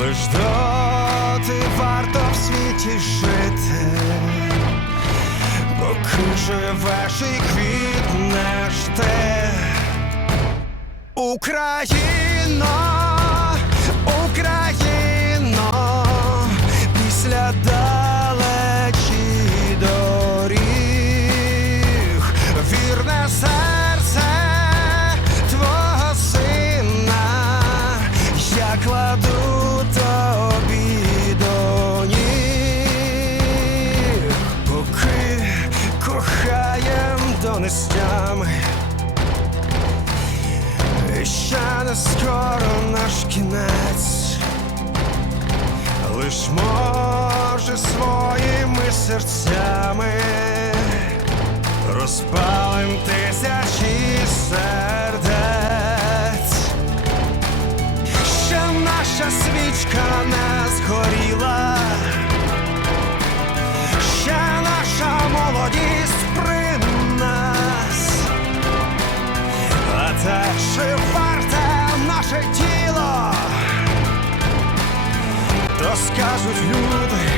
Лиш доти варто в світі жити, поки живеш і квітнеш ти. Україно, Україно, після далечі доріг, вірне серце твого сина, я кладу не скоро наш кінець, лиш може своїми серцями розпалим тисячі сердець, ще наша свічка не. Rozkażuć wiódę